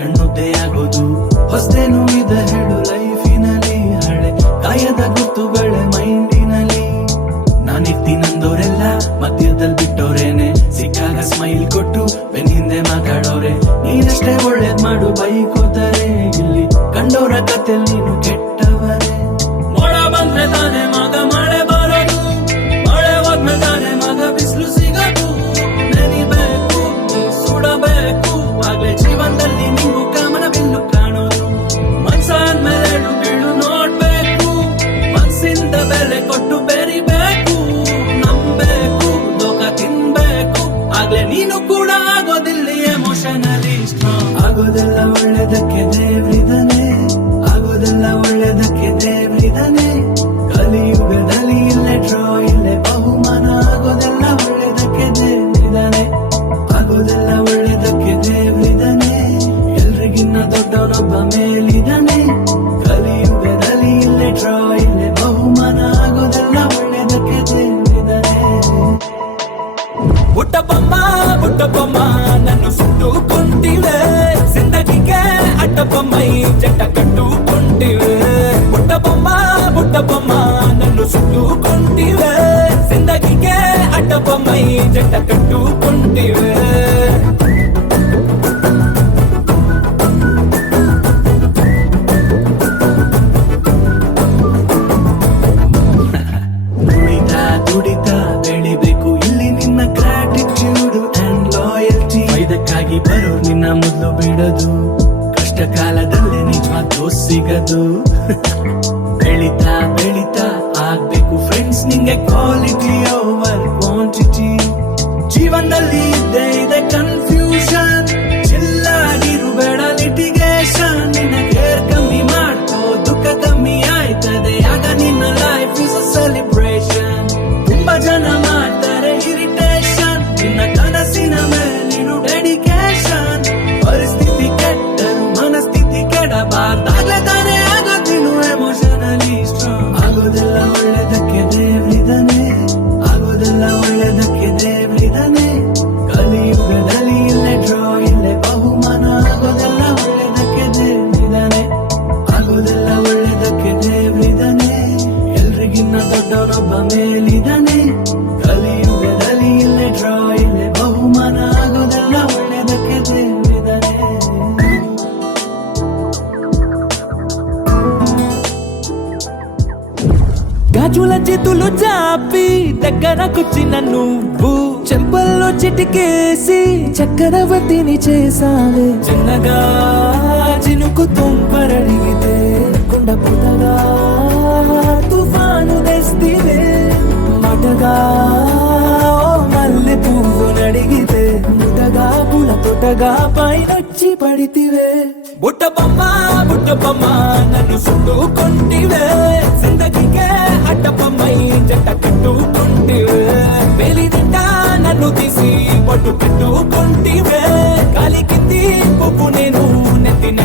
ಕಣ್ಣುದ್ದೆ ಆಗೋದು. ಹೊಸದೇನು ಇದೆ ಹೇಳು ಲೈಫಿನಲ್ಲಿ, ಹಳೆ ಕಾಯದ ಗುರ್ತುಗಳೇ ಮೈಂಡಿನಲ್ಲಿ. ನಾನಿರ್ತೀನಂದೋರೆಲ್ಲ ಮಧ್ಯದಲ್ಲಿ ಬಿಟ್ಟೋರೇನೆ, ಸಿಕ್ಕಾಗ ಸ್ಮೈಲ್ ಕೊಟ್ಟು ಬೆನ್ ಹಿಂದೆ ಮಾತಾಡೋರೆ. ನೀನಷ್ಟೇ ಒಳ್ಳೇದ್ ಮಾಡು ಬೈಕೋತಾರೆ, ಇಲ್ಲಿ ಕಂಡೋರ ಕತೆಲ್ ನೀನು ಕೆಟ್ಟವರೇ. ಮೋಡ ಬಂದ್ರೆ ತಾನೆ ಮಗ ಮಳೆ ಬರೋದು, ಮಳೆ ಹೋದ್ಮೇಲೆ ತಾನೆ ಮಗ ಬಿಸಿಲು ಸಿಗೋದು. ನೆನಿಬೇಕು ಸುಡಬೇಕು, ಆಗ್ಲೇ ಜೀವನದಲ್ಲಿ ನಿಂಗು ಕಾಮನ ಬಿಲ್ಲು ಕಾಣೋದು. ಮನ್ಸ ಅಂದ್ಮೇಲೆ ಎಳ್ಳು ಬೀಳು ನೋಡ್ಬೇಕು, ಮನ್ಸಿಂದ ಬೆಲೆ ಕೊಟ್ಟು ಬೆರಿಬೇಕು. ನಂಬೇಕು ಲೋಕ ತಿನ್ಬೇಕು, ಆಗ್ಲೇ ನೀನು ಕೂಡ ಆಗೋದಿಲ್ಲ ಎಮೋಷನಲಿ ಸ್ಟ್ರಾಂಗ್. ಆಗೋದೆಲ್ಲ ಒಳ್ಳೇದಕ್ಕೆ ದೇವ್ರಿದಾನೆ, ಆಗೋದೆಲ್ಲ ಒಳ್ಳೇದಕ್ಕೆ ದೇವ್ರಿದಾನೆ. ಕಲಿಯುಗದಲ್ಲಿ ಇಲ್ಲೇ ಡ್ರಾ ಇಲ್ಲೇ ಬಹುಮಾನ, ಆಗೋದೆಲ್ಲ ಒಳ್ಳೇದಕ್ಕೆ ದೇವ್ರಿದಾನೆ, ಆಗೋದೆಲ್ಲ ಒಳ್ಳೇದಕ್ಕೆ ದೇವ್ರಿದಾನೆ. ಎಲ್ರಿಗಿನ್ನ ದೊಡ್ಡವನೊಬ್ಬ ಮೇಲಿದಾನೆ. ಕಲಿಯುಗದಲ್ಲಿ ಇಲ್ಲೇ ಡ್ರಾ ಇಲ್ಲೇ ಬಹುಮಾನ, ಆಗೋದೆಲ್ಲ ಒಳ್ಳೇದಕ್ಕೆ ದೇವ್ರಿದಾನೆ. ಬುಟ್ಟಬೊಮ್ಮ ಬುಟ್ಟಬೊಮ್ಮ ನನ್ನ ಸುಟ್ಟುಕೊಂತಿವೆ, ಜಿಂದಗಿಗೆ ಅಡ್ಡಬೊಮ್ಮೈ ಜಟ್ಟ ಕಟ್ಟುಕೊಂಡಿವೆ. ಬುಟ್ಟಬೊಮ್ಮ ಬುಟ್ಟಬೊಮ್ಮ ನನ್ನ ಸುಟ್ಟುಕೊಂಡಿವೆ, ಜಿಂದಗಿಗೆ ಅಡ್ಡಬೊಮ್ಮೈ ಜಟ್ಟ ಕಟ್ಟುಕೊಂಡಿವೆ. ದುಡಿತಾ ದುಡಿತಾ ಬೆಳಿಬೇಕು ಇಲ್ಲಿ ನಿನ್ನ ಗ್ರಾಟಿಟ್ಯೂಡ್ ಅಂಡ್ ಲಾಯಲ್ಟಿ. ಇದಕ್ಕಾಗಿ ಬರೋ ನಿನ್ನ ಮೊದಲು ಬಿಡೋದು, ಕಷ್ಟ ಕಾಲದಲ್ಲೇ ನಿಜವಾದ ದೋಸ್ತ್ ಸಿಗದು. ಬೆಳಿತಾ ಬೆಳಿತಾ ಆಗ್ಬೇಕು ಫ್ರೆಂಡ್ಸ್ ನಿಂಗೆ ಕ್ವಾಲಿಟಿ ಓವರ್ ಕ್ವಾಂಟಿಟಿ. ಜೀವನದಲ್ಲಿ ಇದ್ದೇ ಇದೆ ಕನ್ಫ್ಯೂಷನ್, ಚಿಲ್ಲಾಗಿರು ಬೇಡ ಲಿಟಿಗೇಷನ್. ನಿನ್ನ ಕೇರ್ ಕಮ್ಮಿ ಮಾಡ್ಕೋ ದುಃಖ ಕಮ್ಮಿ ಆಯ್ತದೆ, ಆಗ ನಿನ್ನ ಲೈಫ್ ಇಸ್ ಅ ಸೆಲಿಬ್ರೇಷನ್. ತುಂಬಾ ಜನ ಮಾಡ್ತಾರೆ ಇರಿಟೇಷನ್, ನಿನ್ನ ಕನಸಿನ ಮೇಲಿರು ಡೆಡಿಕೇಶನ್. ಪರಿಸ್ಥಿತಿ ಕೆಟ್ಟರು ಮನಸ್ಥಿತಿ ಕೆಡಬಾರ್ದಾಗ್ಲೇ ತಾನೇ ಆಗೋದಿನು ಎಮೋಷನಲಿ ಸ್ಟ್ರಾಂಗ್. ಆಗೋದೆಲ್ಲ ಒಳ್ಳೇದಕ್ಕೆ ದೇವ್ರಿದಾನೆ, ಆಗೋದೆಲ್ಲ ಒಳ್ಳೇದಕ್ಕೆ ದೇವ್ರಿದಾನೆ. ಕಲಿಯುಗದಲ್ಲಿ ಇಲ್ಲೇ ಡ್ರಾ ಇಲ್ಲೇ ಬಹುಮಾನ, ಆಗೋದೆಲ್ಲ ಒಳ್ಳೇದಕ್ಕೆ ದೇವ್ರಿದಾನೆ, ಆಗೋದೆಲ್ಲ ಒಳ್ಳೇದಕ್ಕೆ ದೇವ್ರಿದಾನೆ. ಎಲ್ರಿಗಿನ್ನ ದೊಡ್ಡವನೊಬ್ಬ ಮೇಲಿದಾನೆ. ಕಲಿಯುಗದಲ್ಲಿ ಇಲ್ಲೇ ಡ್ರಾ ಇಲ್ಲೇ ಬಹುಮಾನ, ಆಗೋದೆಲ್ಲ ಒಳ್ಳೇದಕ್ಕೆ ದೇವ್ರಿದಾನೆ. గాజుల చేతులు చాపి దగ్గరకొచ్చిన నువ్వు, చెంపల్లో చిటికేసి చక్రవర్తిని చేసావే. చిన్నగా చినుకు తుంపరడిగితే కుండ పుటగా తుఫాను తెస్తివే. మటగా మల్లె పువ్వు నడిగితే ముటగా పుల తొటగా పైనొచ్చి పడితివే. బుట్టబొమ్మ బుట్టబొమ్మ నన్ను సుట్టుకొంటివే, జిందగికే అడ్డబొమ్మై జట్ట కట్టుకొంటివే. వేలినింట నన్ను తీసి పొట్టు పెట్టుకొంటివే, కాలి కింది పువ్వు నేను నెత్తిన